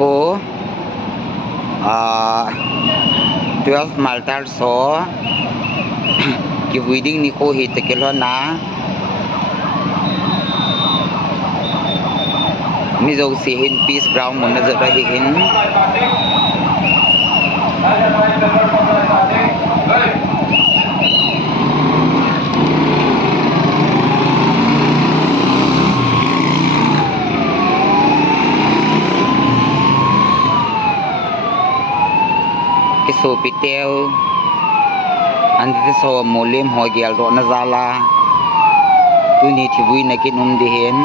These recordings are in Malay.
ko 12 Malta so ki wedding ni ko hit kilo na mi zo si hin peace ground mon na zara hin so pitel andi so molim hogial do na zala tu ni thibui na kinum dihen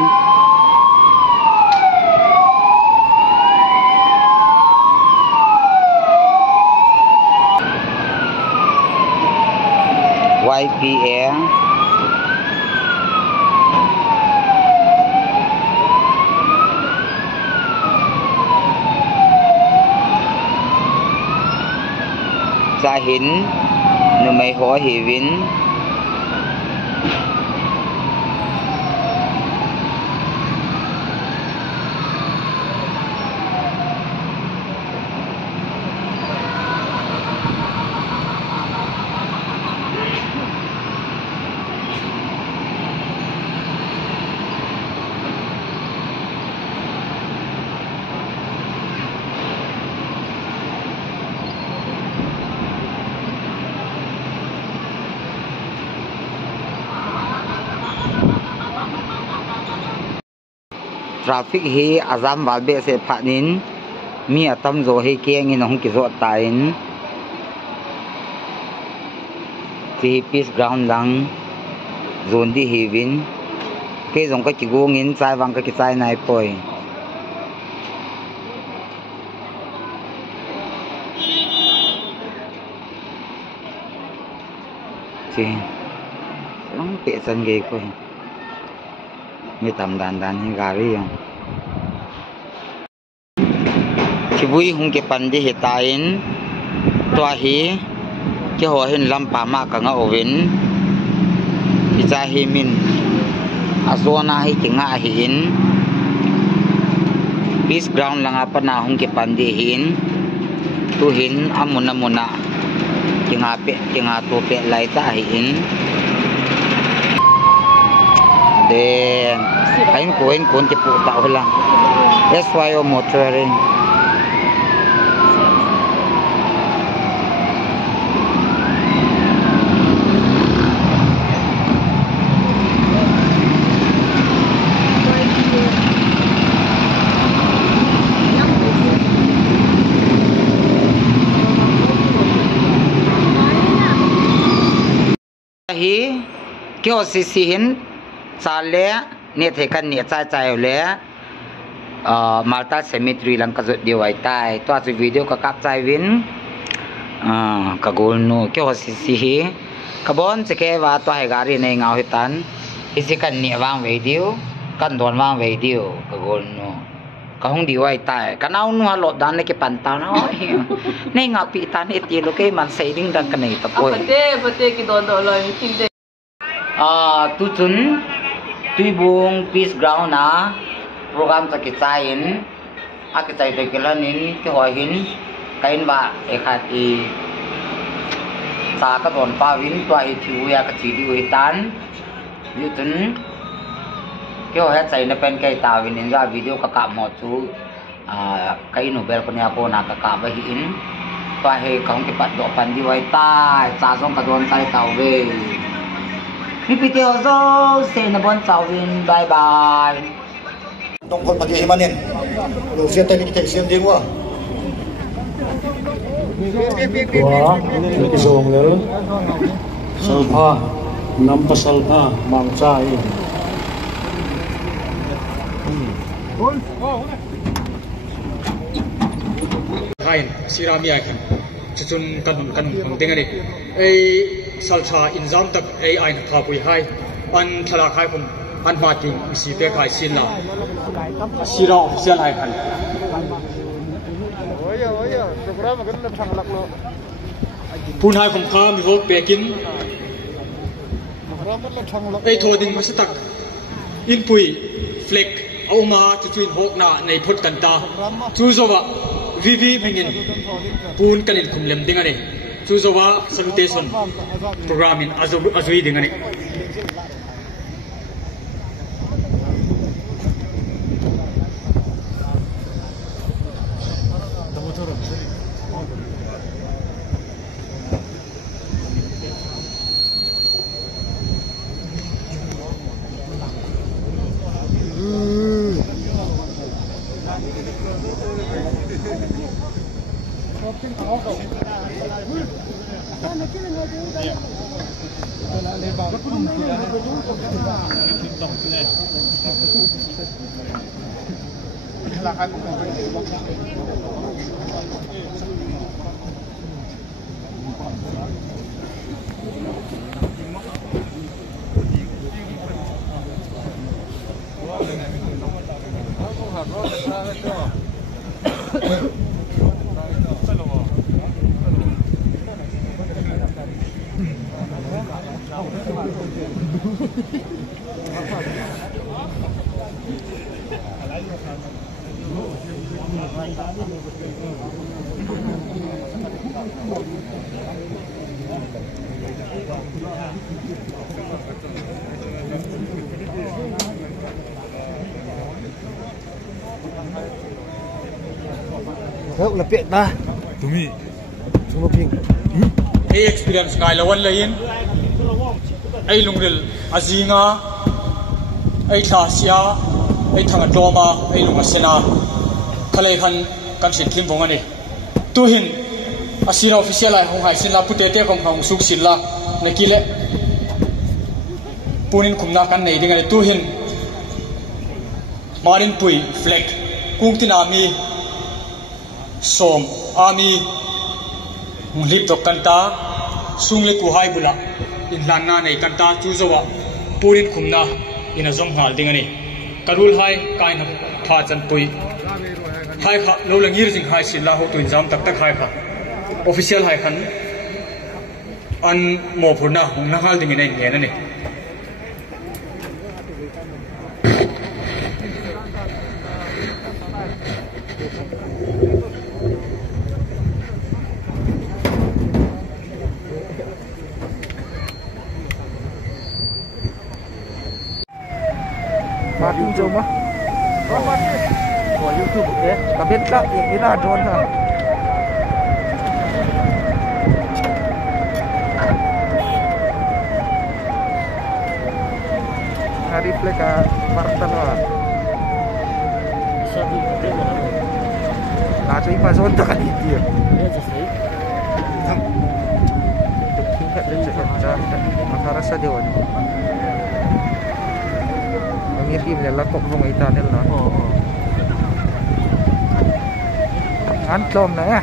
YPL Sa hin nu may ho hivin traffic hi azam walbe se phanin mi atam zo he keng in hong ki zo tain ti peace ground lang zone di hivin ke jong ka ki gongin chai wang ka ki chai nai poi chi long pe san ge ko mi tam dan hi gari yang chibui hung ke pandi hetain to hi ke ho hin lam pa ma ka nga ovin icha hi min azona hi kinga hi in peace ground langa pana hung ke pandi hin tu hin amuna muna kinga to pe lai ta hi in then kain koin ti pu ta hola SYO motoring hi kyo sisihin chale ne thekan ne chai le Malta cemetery lang ka diwai tai to as video ka kap chai win ka gol no kyo sisihi kabon cheke wa to hai gari nei ngau hitan isi kan ne wang video kan don wang video ka gol no ka hong diwai tai kanau nu halo dan ne ke pantau na nei ngau pi tan eti lo ke man sailing dan kan nei ta poi pate ki don do lo tin de tu chun tuibung peace ground na program sa kisain akisay de kelanin ke hohin kain ba ekhati sa ka don pawin to ai thiu ya ka chidi hitan yutun ke ho chai na pen kai tawin in ra video ka mo chu kai no ber panya po na ka ba hin to he kaung ke pat do pan di wai tai sa song ka don tai taw ve mi piteo zo se na bon tawin bye bye tong kon pagi himanin lu sia tadi kita sia ding wa ini song le salpa nampa salpa mangcai Kain siramia kan cucun kan penting ni salsa inzam tak ain thapui hai an thala khai pun an mating isi pe kai sin la sira official hai kan oya program kan na thang lak lo pun hai kum kha mi ho pekin program na thang lak thoding masatak in pui fleck auma chuin hok na nei phot kan ta chu zowa vivi mengin pun kanin khumlem dingani chu zowa salutation program in azui dingani Help lepek dah. tumi Cuma ping. hey experience ngai lawan lain ai lungril azinga ai thasia ai thanga doma ai lunga sena khalai khan kan sin thlim bongani tu hin asina official ai hong hai sin la putete kom hong suk sin la nakile punin kumna kan nei dinga tu hin marin pui flag kung tinami som ami nglip dok kanta sungle ku hai bula in lanna nei kanta chu zowa purin khumna ina zong hal dingani karul hai kain pha chan pui hai kha lo langir jing hai sin la ho tu injam tak tak hai kha official hai khan an mo phurna hung na hal dingini nge na ni Martin coba. Của YouTube đấy, cả bên cạnh thì cái là drone hả? Hari plek Martin lah. Nah, cuy Amazon tak kan itu ya? Tingkat dan maka rasa dewan. Ini film lelah kok bung Italian lah. Antlom na ya.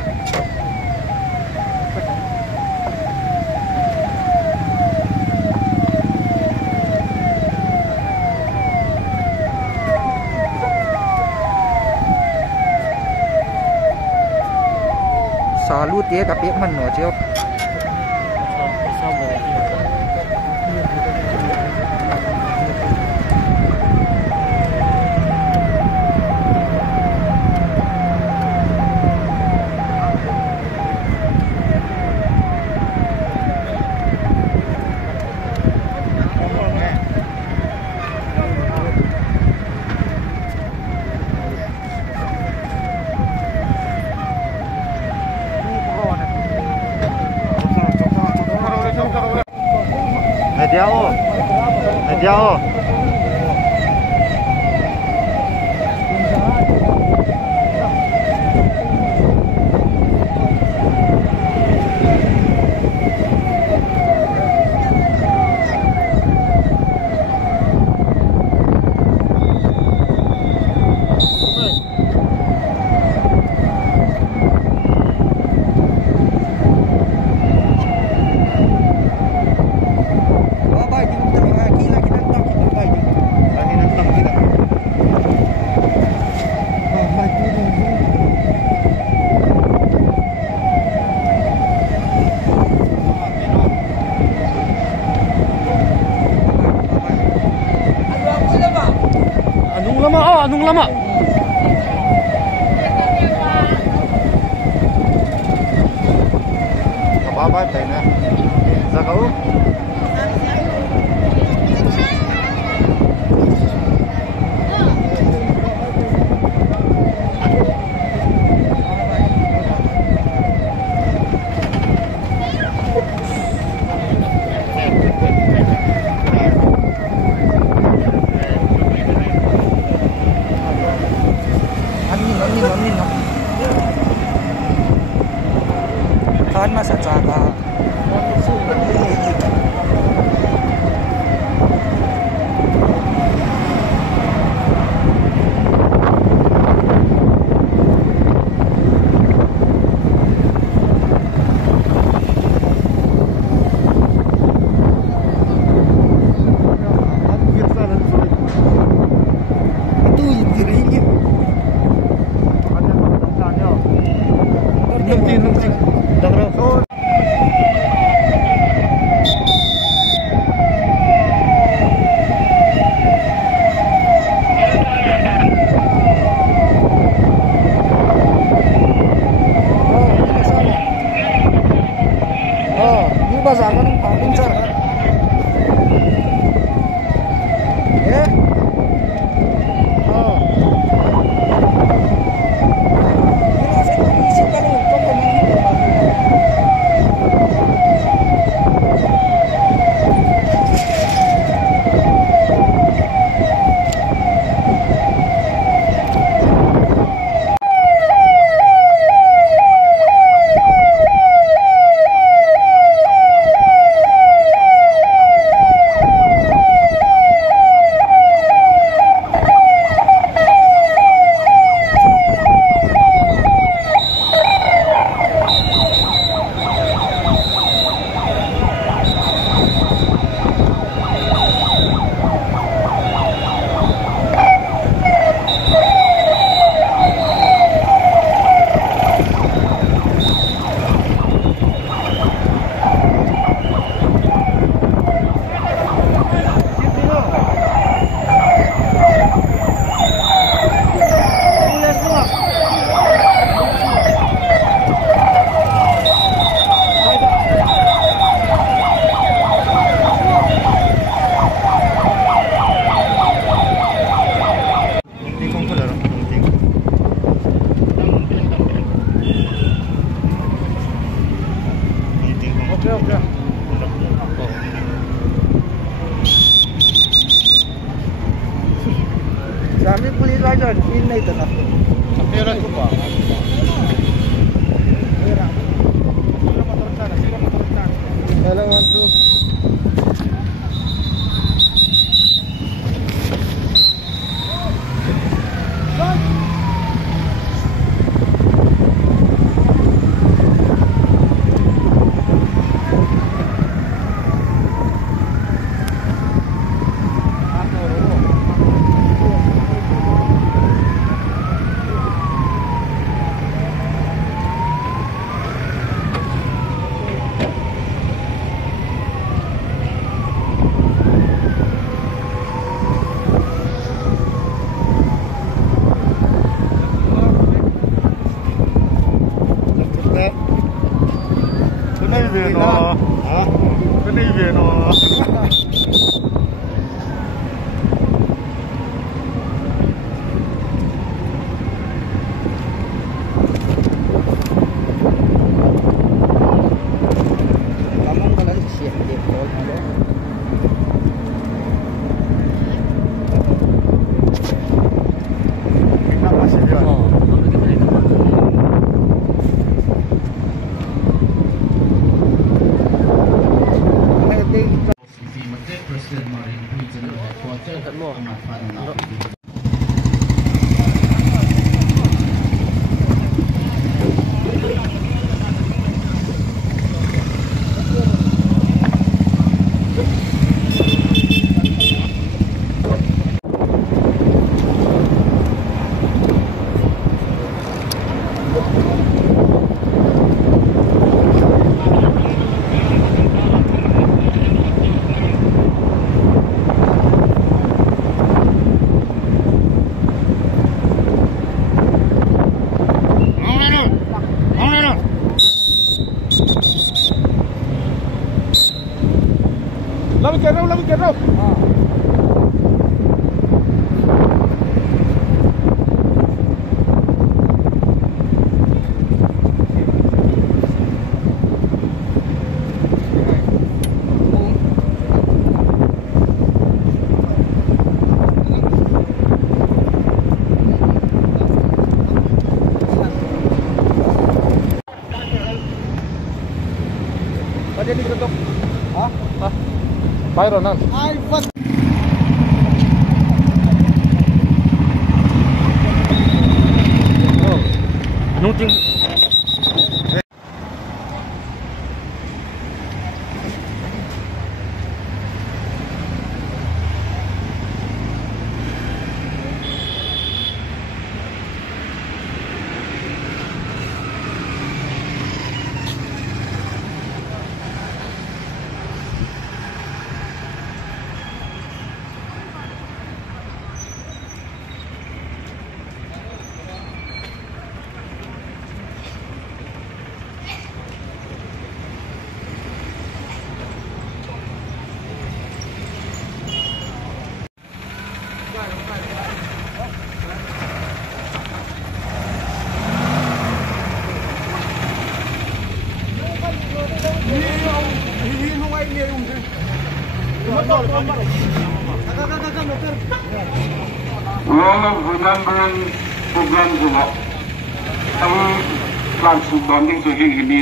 Salut dia tapi mana cik? Jauh. Baik, kita lagi nanti kita baik. lama. Apa-apa ini? Zakau. Amin. Kan masa caga. Kami pulis aja di sini itu nak. Kamera itu pak. Kalau untuk Byron, Nothing. remembering program juga. Kami langsung banding sehingga ini